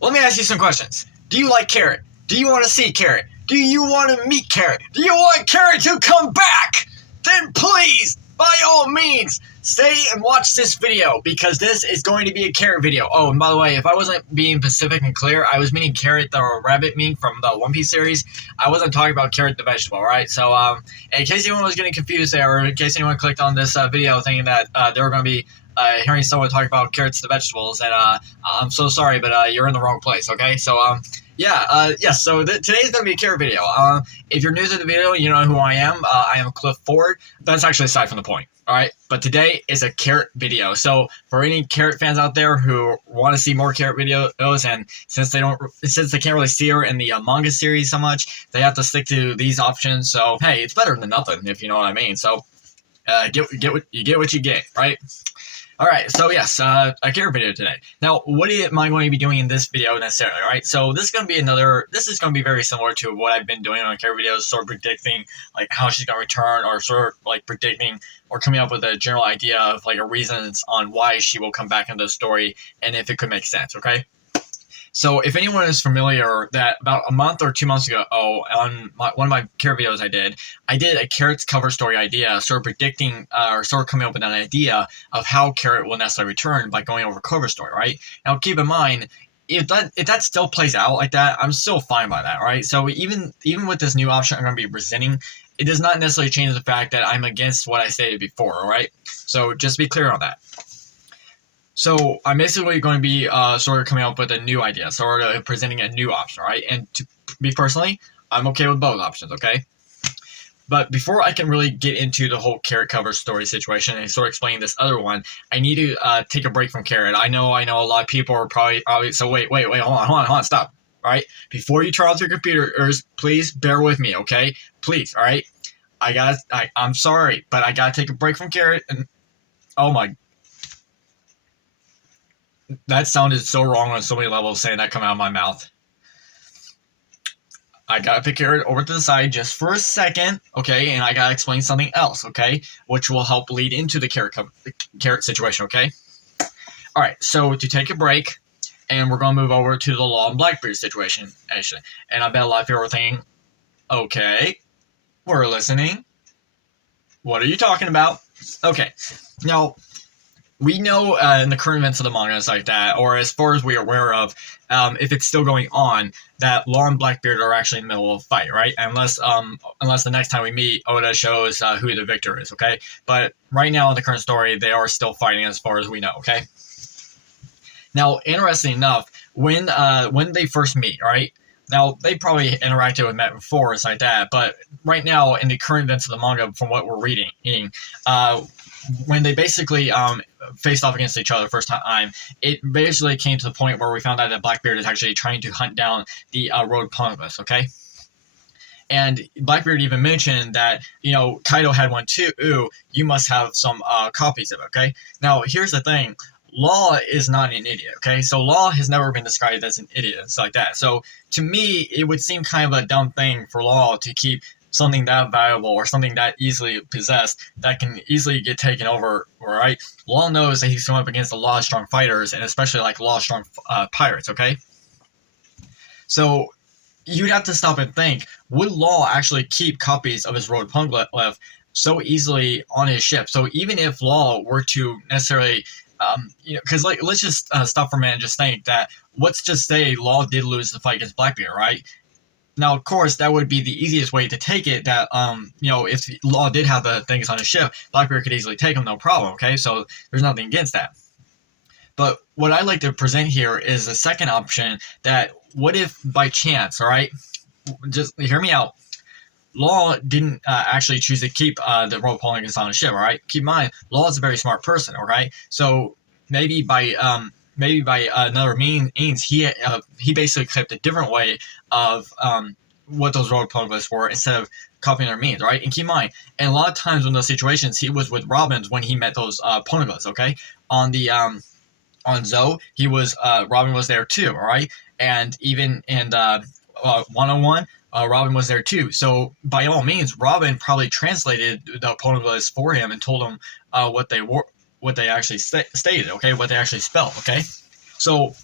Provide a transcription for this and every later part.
Let me ask you some questions. Do you like Carrot? Do you want to see Carrot? Do you want to meet Carrot? Do you want Carrot to come back? Then please, by all means, stay and watch this video, because this is going to be a Carrot video. Oh, and by the way, if I wasn't being specific and clear, I was meaning Carrot the rabbit meme from the One Piece series. I wasn't talking about Carrot the vegetable, alright? So, in case anyone was getting confused there, or in case anyone clicked on this video thinking that they were going to be hearing someone talk about carrots the vegetables, and I'm so sorry, but you're in the wrong place, okay? So, yes, so today's going to be a Carrot video. If you're new to the video, you know who I am. I am Clif. That's actually aside from the point, alright? But today is a Carrot video. So, for any Carrot fans out there who want to see more Carrot videos, and since they can't really see her in the manga series so much, they have to stick to these options. So, hey, it's better than nothing, if you know what I mean. So, get what you get, right? Alright, so yes, a Carrot video today. Now, what am I going to be doing in this video necessarily, right? So this is going to be very similar to what I've been doing on Carrot videos, sort of predicting, like, how she's going to return, or sort of, like, predicting, or coming up with a general idea of, like, a reasons on why she will come back into the story, and if it could make sense, okay? So if anyone is familiar, that about a month or 2 months ago, on one of my Carrot videos I did a Carrot's cover story idea, sort of predicting, or sort of coming up with an idea of how Carrot will necessarily return by going over cover story, right? Now keep in mind, if that still plays out like that, I'm still fine by that, right? So even with this new option I'm going to be presenting, it does not necessarily change the fact that I'm against what I stated before, all right? So just be clear on that. So I'm basically going to be sort of coming up with a new idea, sort of presenting a new option, right? And to me personally, I'm okay with both options, okay? But before I can really get into the whole Carrot cover story situation and sort of explain this other one, I need to take a break from Carrot. I know a lot of people are probably so wait, hold on, stop, all right? Before you turn off your computers, please bear with me, okay? Please, all right? I'm sorry, but I gotta take a break from Carrot, and oh my. That sounded so wrong on so many levels, saying that coming out of my mouth. I gotta pick Carrot over to the side just for a second, okay? And I gotta explain something else, okay? Which will help lead into the Carrot situation, okay? Alright, so to take a break, and we're gonna move over to the Law and Blackbeard situation, actually. And I bet a lot of people are thinking, okay, we're listening. What are you talking about? Okay, now, we know in the current events of the manga, like that, or as far as we are aware of, if it's still going on, that Law and Blackbeard are actually in the middle of a fight, right? Unless the next time we meet, Oda shows who the victor is, okay? But right now in the current story, they are still fighting as far as we know, okay? Now, interesting enough, when they first meet, right? Now, they probably interacted with Matt before, it's like that, but right now, in the current events of the manga, from what we're reading, when they basically faced off against each other the first time, it basically came to the point where we found out that Blackbeard is actually trying to hunt down the road poneglyphs, okay? And Blackbeard even mentioned that, Kaido had one too. You must have some copies of it, okay? Now, here's the thing. Law is not an idiot, okay? So Law has never been described as an idiot. It's like that. So to me, it would seem kind of a dumb thing for Law to keep something that valuable or something that easily possessed that can easily get taken over, right? Law knows that he's going up against a lot of strong fighters, and especially like a lot of strong pirates, okay? So you'd have to stop and think, would Law actually keep copies of his road poneglyph so easily on his ship? So even if Law were to necessarily because let's just stop for a minute and just think that, let's just say Law did lose the fight against Blackbeard, right? Now, of course, that would be the easiest way to take it, that, if Law did have the things on his ship, Blackbeard could easily take them, no problem, okay? So there's nothing against that. But what I'd like to present here is a second option, that what if by chance, all right, just hear me out, Law didn't actually choose to keep the road poneglyphs on his ship, all right? Keep in mind, Law is a very smart person, all right? So maybe by another means, he basically kept a different way of what those road poneglyphs were, instead of copying their means, right? And keep in mind, and a lot of times in those situations, he was with Robin's when he met those poneglyphs, okay? On Zoe, Robin was there too, all right? And even in 101, Robin was there too. So by all means, Robin probably translated the poneglyphs for him and told him what they actually stated, okay? What they actually spelled, okay? So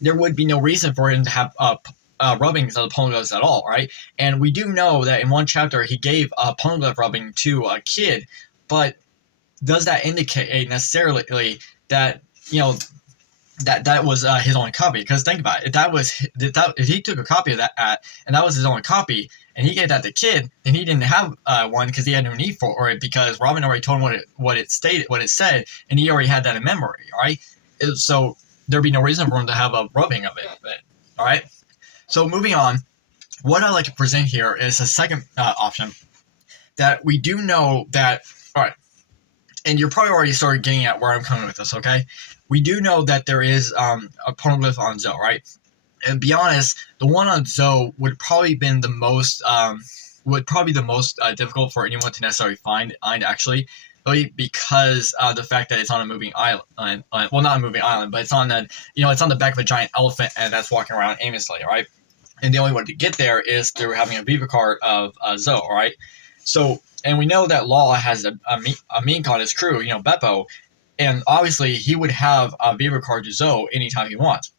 there would be no reason for him to have rubbings of the poneglyphs at all, right? And we do know that in one chapter he gave a poneglyph rubbing to a kid, but does that indicate necessarily that, you know, that was his only copy? Because think about it, if he took a copy of that and that was his only copy, and he gave that to the kid, then he didn't have one because he had no need for it, because Robin already told him what it said, and he already had that in memory, all right? So there'd be no reason for him to have a rubbing of it, all right? So moving on, what I like to present here is a second option that we do know that, all right, and you're probably already started getting at where I'm coming with this, okay? We do know that there is a poneglyph on Zoe, right? And to be honest, the one on Zoe would probably been the most difficult for anyone to necessarily find, actually, really, because the fact that it's on a moving island. Well, not a moving island, but it's on it's on the back of a giant elephant, and that's walking around aimlessly, right? And the only way to get there is through having a Viva card of Zoe, right? So, and we know that Law has a Mink on his crew, Beppo, and obviously he would have a Viva card to Zoe anytime he wants.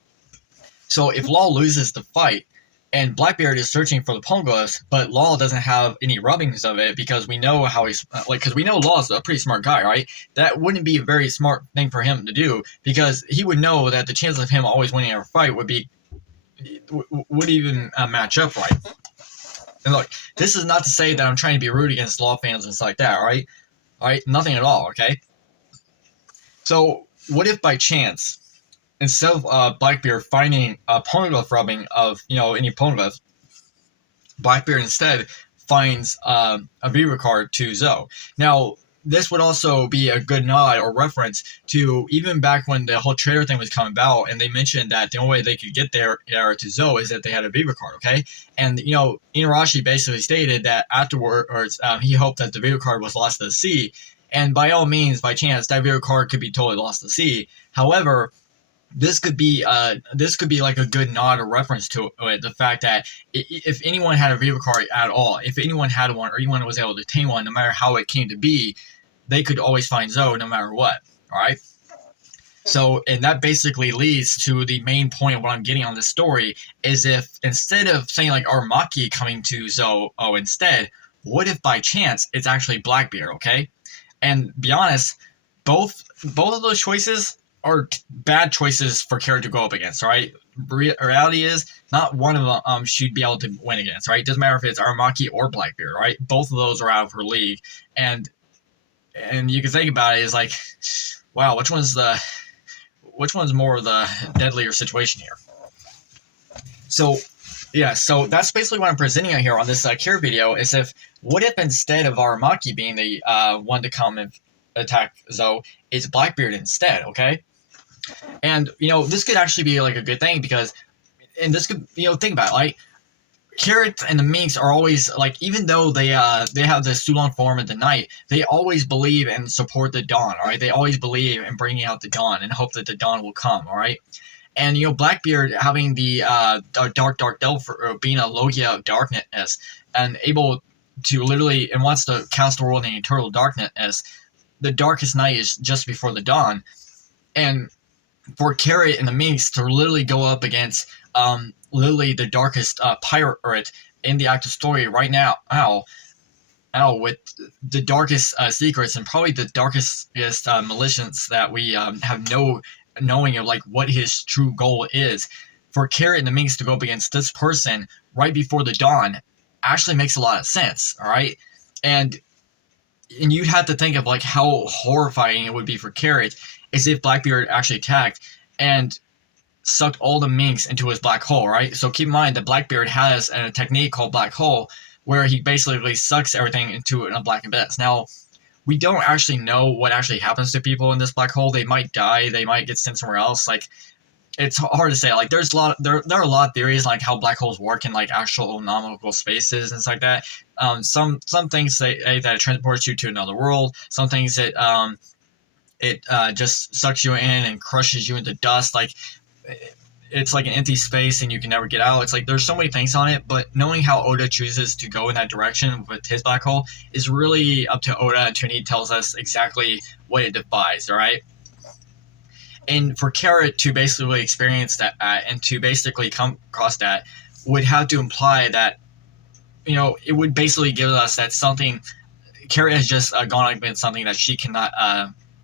So if Law loses the fight, and Blackbeard is searching for the poneglyphs, but Law doesn't have any rubbings of it, because we know how he's because we know Law's a pretty smart guy, right? That wouldn't be a very smart thing for him to do, because he would know that the chance of him always winning a fight would even match up right. And look, this is not to say that I'm trying to be rude against Law fans and stuff like that, right? All right, nothing at all, okay? So what if by chance, instead of Blackbeard finding a poneglyph rubbing of any poneglyph, Blackbeard instead finds a Viva card to Zoe. Now, this would also be a good nod or reference to even back when the whole traitor thing was coming about, and they mentioned that the only way they could get there to Zoe is that they had a Viva card, okay? And Inuarashi basically stated that afterwards he hoped that the Viva card was lost to the sea, and by all means, by chance, that Viva card could be totally lost to the sea. However, this could be like a good nod or reference to it, the fact that if anyone had a Viva card at all, if anyone had one or anyone was able to obtain one, no matter how it came to be, they could always find Zoe no matter what, all right? So, and that basically leads to the main point of what I'm getting on this story, is if instead of saying like Aramaki coming to Zoe, instead, what if by chance it's actually Blackbeard, okay? And be honest, both of those choices are bad choices for Kyarotto to go up against, right? Reality is, not one of them should be able to win against, right? Doesn't matter if it's Aramaki or Blackbeard, right? Both of those are out of her league, and you can think about it as like, wow, which one's more of the deadlier situation here? So, yeah, so that's basically what I'm presenting out here on this Kyarotto video, is what if instead of Aramaki being the one to come and attack Zoe, it's Blackbeard instead, okay? And this could actually be like a good thing, because, and this could, think about it, like Kyarotto and the Minks are always like, even though they have the Sulon form of the night, they always believe and support the dawn, all right? They always believe in bringing out the dawn and hope that the dawn will come, all right? And Blackbeard having the dark delve for being a Logia of darkness and able to literally, and wants to cast the world in eternal darkness. The darkest night is just before the dawn, and for Kyarotto and the Minks to literally go up against literally the darkest pirate in the active story right now, with the darkest secrets and probably the darkest malicious that we have no knowing of, like what his true goal is. For Kyarotto and the Minks to go up against this person right before the dawn actually makes a lot of sense, all right? And you'd have to think of like how horrifying it would be for Kyarotto is if Blackbeard actually attacked and sucked all the Minks into his black hole, right? So keep in mind that Blackbeard has a technique called black hole, where he basically sucks everything into a black abyss. Now, we don't actually know what actually happens to people in this black hole. They might die, they might get sent somewhere else. Like, it's hard to say. Like, there are a lot of theories like how black holes work in like actual nominal spaces and stuff like that. Some things say that it transports you to another world. Some things that it just sucks you in and crushes you into dust. Like, it's like an empty space and you can never get out. It's like there's so many things on it, but knowing how Oda chooses to go in that direction with his black hole is really up to Oda, and Tuni tells us exactly what it defies, all right? And for Carrot to basically experience that and to basically come across that would have to imply that, it would basically give us that something, Carrot has just gone against something that she cannot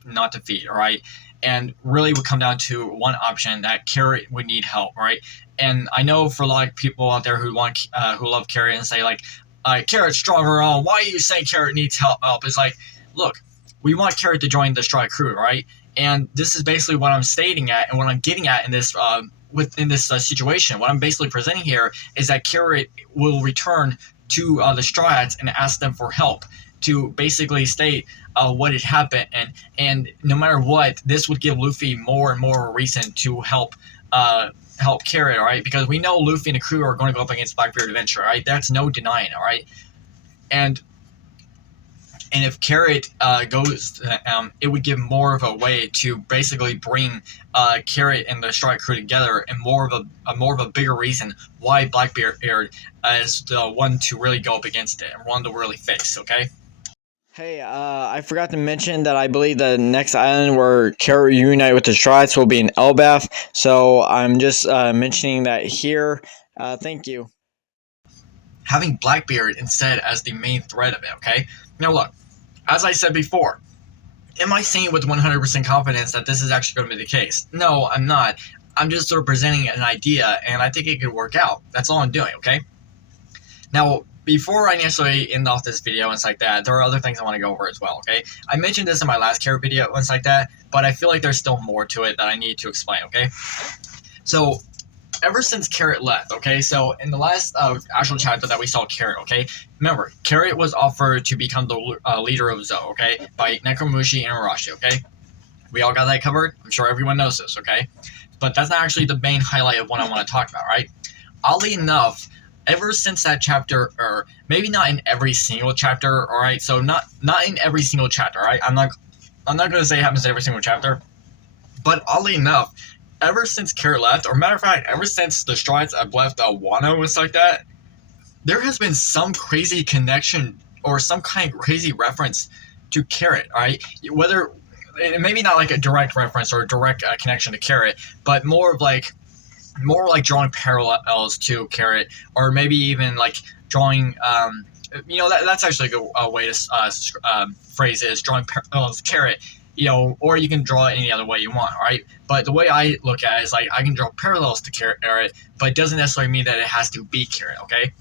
not defeat, all right? And really would come down to one option, that Carrot would need help, right? And I know for a lot of people out there who love Carrot and say like, Carrot's stronger on. Why are you saying Carrot needs help? It's like, look, we want Carrot to join the Strike crew, right? And this is basically what I'm stating at, and what I'm getting at in this within this situation. What I'm basically presenting here is that Carrot will return to the Strats and ask them for help, to basically state what had happened, and no matter what, this would give Luffy more and more reason to help Carrot, all right? Because we know Luffy and the crew are going to go up against Blackbeard eventually, all right? That's no denying, all right? And if Carrot goes, it would give more of a way to basically bring Carrot and the Strike crew together, and more of a bigger reason why Blackbeard is the one to really go up against it, and one to really face, okay? Hey, I forgot to mention that I believe the next island where Carrot reunite with the Strides will be in Elbaf, so I'm just mentioning that here. Thank you. Having Blackbeard instead as the main threat of it, okay? Now look, as I said before, am I saying with 100% confidence that this is actually going to be the case? No, I'm not. I'm just sort of presenting an idea, and I think it could work out. That's all I'm doing, okay? Now, before I initially end off this video and stuff like that, there are other things I want to go over as well, okay? I mentioned this in my last Carrot video and stuff like that, but I feel like there's still more to it that I need to explain, okay? So, ever since Carrot left, okay? So, in the last actual chapter that we saw Carrot, okay? Remember, Carrot was offered to become the leader of Zou, okay? By Nekomamushi and Arashi, okay? We all got that covered? I'm sure everyone knows this, okay? But that's not actually the main highlight of what I want to talk about, right? Oddly enough, ever since that chapter, or maybe not in every single chapter, all right? So not in every single chapter, all right? I'm not going to say it happens in every single chapter, but oddly enough, ever since Carrot left, or matter of fact, ever since the Strides have left Wano and stuff like that, there has been some crazy connection or some kind of crazy reference to Carrot, all right? Whether, maybe not like a direct reference or a direct connection to Carrot, but more like drawing parallels to Carrot, or maybe even like drawing, that's actually a good way to phrase it, is drawing parallels to Carrot, or you can draw it any other way you want, all right? But the way I look at it is like I can draw parallels to Carrot, but it doesn't necessarily mean that it has to be Carrot, okay?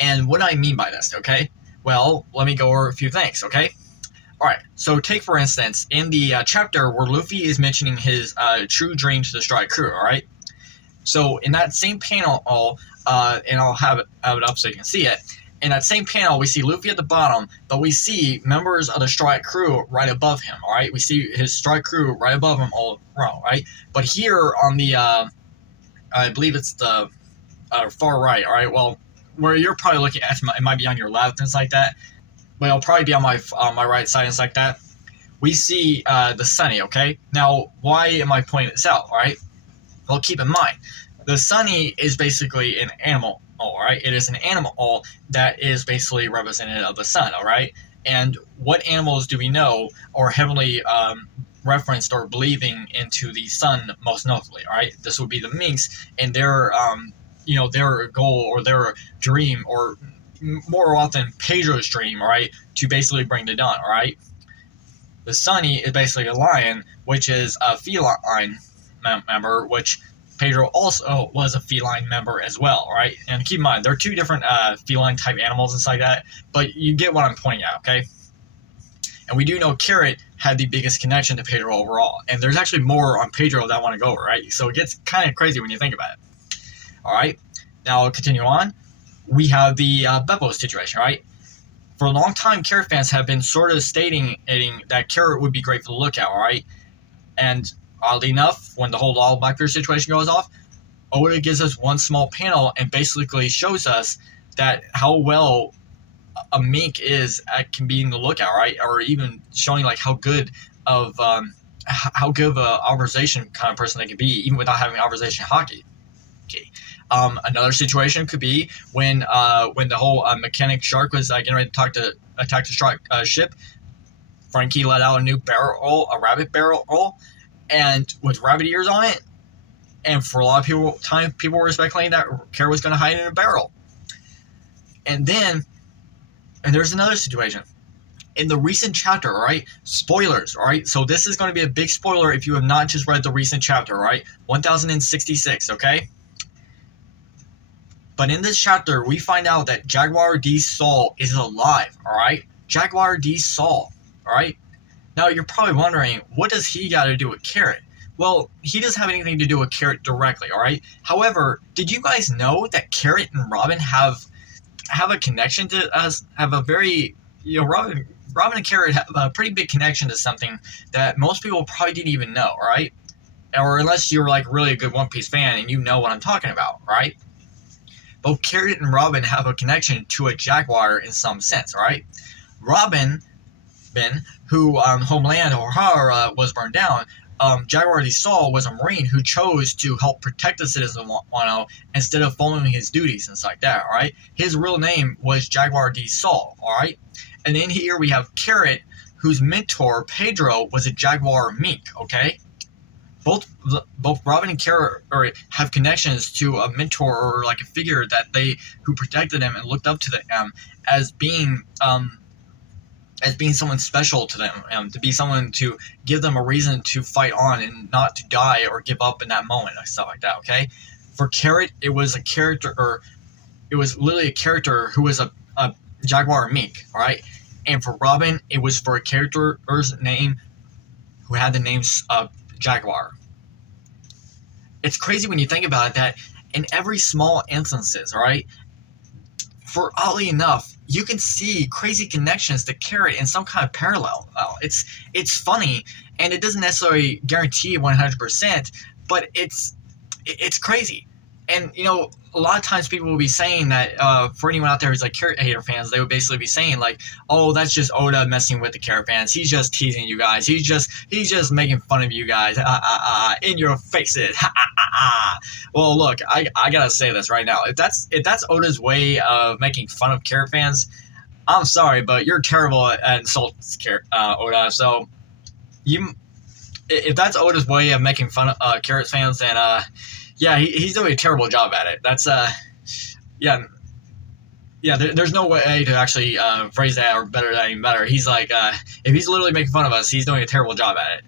And what do I mean by this, okay? Well, let me go over a few things, okay? All right, so take, for instance, in the chapter where Luffy is mentioning his true dream to the Strike crew, all right? So in that same panel, and I'll have it up so you can see it, in that same panel, we see Luffy at the bottom, but we see members of the Strike crew right above him, all right? We see his Strike crew right above him all in a row, right? But here on the, I believe it's the far right, all right? Well, where you're probably looking at, it might be on your left and stuff like that, but it'll probably be on my right side and stuff like that. We see the Sunny, okay? Now, why am I pointing this out, all right? Well, keep in mind, the Sunny is basically an animal, all right? It is an animal that is basically representative of the sun, all right? And what animals do we know are heavily referenced or believing into the sun most notably, all right? This would be the Minks, and their goal or their dream, or more often Pedro's dream, all right, to basically bring the dawn, all right? The Sunny is basically a lion, which is a feline member, which Pedro also was a feline member as well, right? And keep in mind, there are two different feline type animals and stuff like that, but you get what I'm pointing at, okay? And we do know Carrot had the biggest connection to Pedro overall, and there's actually more on Pedro that I want to go over, right? So it gets kind of crazy when you think about it. All right, now I'll continue on. We have the Beppo situation, right? For a long time, Carrot fans have been sort of stating that Carrot would be great for the lookout, all right? And oddly enough, when the whole Law of Blackbeard situation goes off, Oda gives us one small panel and basically shows us that how well a Mink is at being the lookout, right? Or even showing like how good of a observation kind of person they can be, even without having observation hockey. Okay. Another situation could be when the whole mechanic shark was getting ready to attack the Strike ship. Frankie let out a new barrel, a rabbit barrel, and with rabbit ears on it. And for a lot of people were speculating that Carrot was going to hide in a barrel. And there's another situation. In the recent chapter, all right, spoilers, all right? So this is going to be a big spoiler if you have not just read the recent chapter, all right? 1066, okay? But in this chapter, we find out that Jaguar D. Saul is alive, all right? Jaguar D. Saul, all right? Now, you're probably wondering, what does he got to do with Carrot? Well, he doesn't have anything to do with Carrot directly, all right? However, did you guys know that Carrot and Robin have a connection to us? Have a very, Robin and Carrot have a pretty big connection to something that most people probably didn't even know, all right? Or unless you're like really a good One Piece fan and you know what I'm talking about, all right? Both Carrot and Robin have a connection to a jaguar in some sense, all right? Robin, who Homeland or O'Hara was burned down, Jaguar D. Saul was a Marine who chose to help protect the citizens of Wano instead of following his duties and stuff like that, all right? His real name was Jaguar D. Saul, all right? And then here we have Carrot, whose mentor, Pedro, was a Jaguar Mink, okay? Both Robin and Carrot have connections to a mentor or like a figure that who protected them and looked up to them as being someone special to them, to be someone to give them a reason to fight on and not to die or give up in that moment and stuff like that, okay? For Carrot, it was literally a character who was a Jaguar Mink, all right? And for Robin, it was for a character's name who had the name Jaguar. It's crazy when you think about it that in every small instances, all right, for oddly enough, you can see crazy connections to Carrot in some kind of parallel. It's funny, and it doesn't necessarily guarantee 100%, but it's crazy. And, a lot of times people will be saying that, for anyone out there who's like Carrot hater fans, they would basically be saying like, oh, that's just Oda messing with the Carrot fans. He's just teasing you guys. He's just making fun of you guys. In your faces. Well, look, I gotta say this right now. If that's Oda's way of making fun of Carrot fans, I'm sorry, but you're terrible at insulting Oda. So if that's Oda's way of making fun of Carrot fans, then yeah, he's doing a terrible job at it. That's there's no way to actually phrase that or better that even better. He's like, if he's literally making fun of us, he's doing a terrible job at it.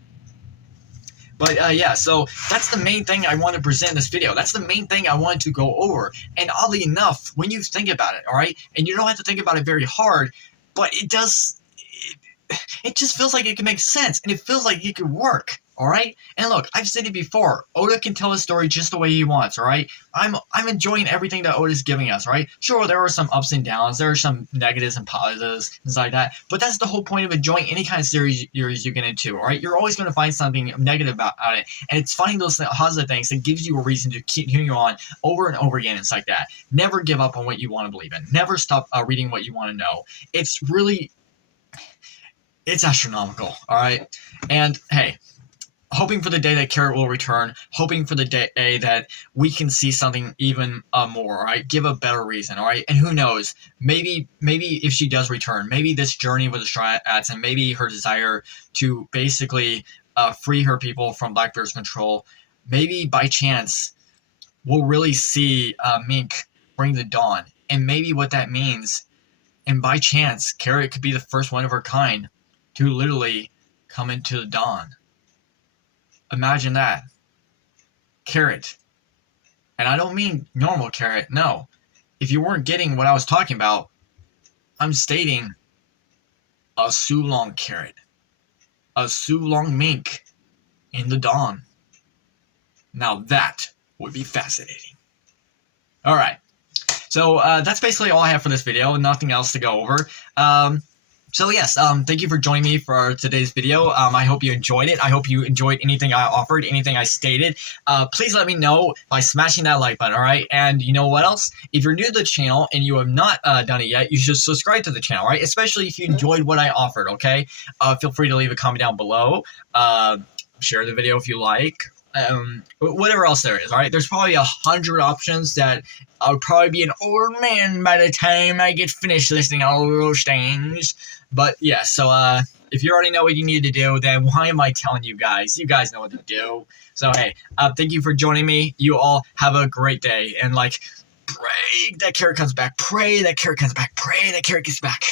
But yeah, so that's the main thing I want to present in this video. That's the main thing I wanted to go over. And oddly enough, when you think about it, all right, and you don't have to think about it very hard, but it does. It just feels like it can make sense, and it feels like it could work. All right, and look, I've said it before. Oda can tell a story just the way he wants. All right, I'm enjoying everything that Oda's giving us. Right, sure, there are some ups and downs, there are some negatives and positives, things like that. But that's the whole point of enjoying any kind of series you get into. All right, you're always going to find something negative about it, and it's finding those positive things that gives you a reason to continue on over and over again. It's like that. Never give up on what you want to believe in. Never stop reading what you want to know. It's astronomical. All right, and hey. Hoping for the day that Carrot will return, hoping for the day that we can see something even more, all right? Give a better reason, all right? And who knows, maybe if she does return, maybe this journey with the Straw Hats and maybe her desire to basically free her people from Blackbeard's control, maybe by chance we'll really see Mink bring the dawn. And maybe what that means, and by chance, Carrot could be the first one of her kind to literally come into the dawn. Imagine that. Carrot. And I don't mean normal Carrot, no. If you weren't getting what I was talking about, I'm stating a Sulong Carrot. A Sulong Mink in the dawn. Now that would be fascinating. Alright. So that's basically all I have for this video. Nothing else to go over. So yes, thank you for joining me for today's video. I hope you enjoyed it. I hope you enjoyed anything I offered, anything I stated. Please let me know by smashing that like button, all right? And you know what else? If you're new to the channel and you have not done it yet, you should subscribe to the channel, right? Especially if you enjoyed what I offered, okay? Feel free to leave a comment down below. Share the video if you like. Whatever else there is, all right? There's probably 100 options that I'll probably be an old man by the time I get finished listening to all those things. But yeah, so if you already know what you need to do, then why am I telling you guys? You guys know what to do. So hey, thank you for joining me. You all have a great day, and like, pray that carrot comes back. Pray that carrot comes back. Pray that carrot gets back.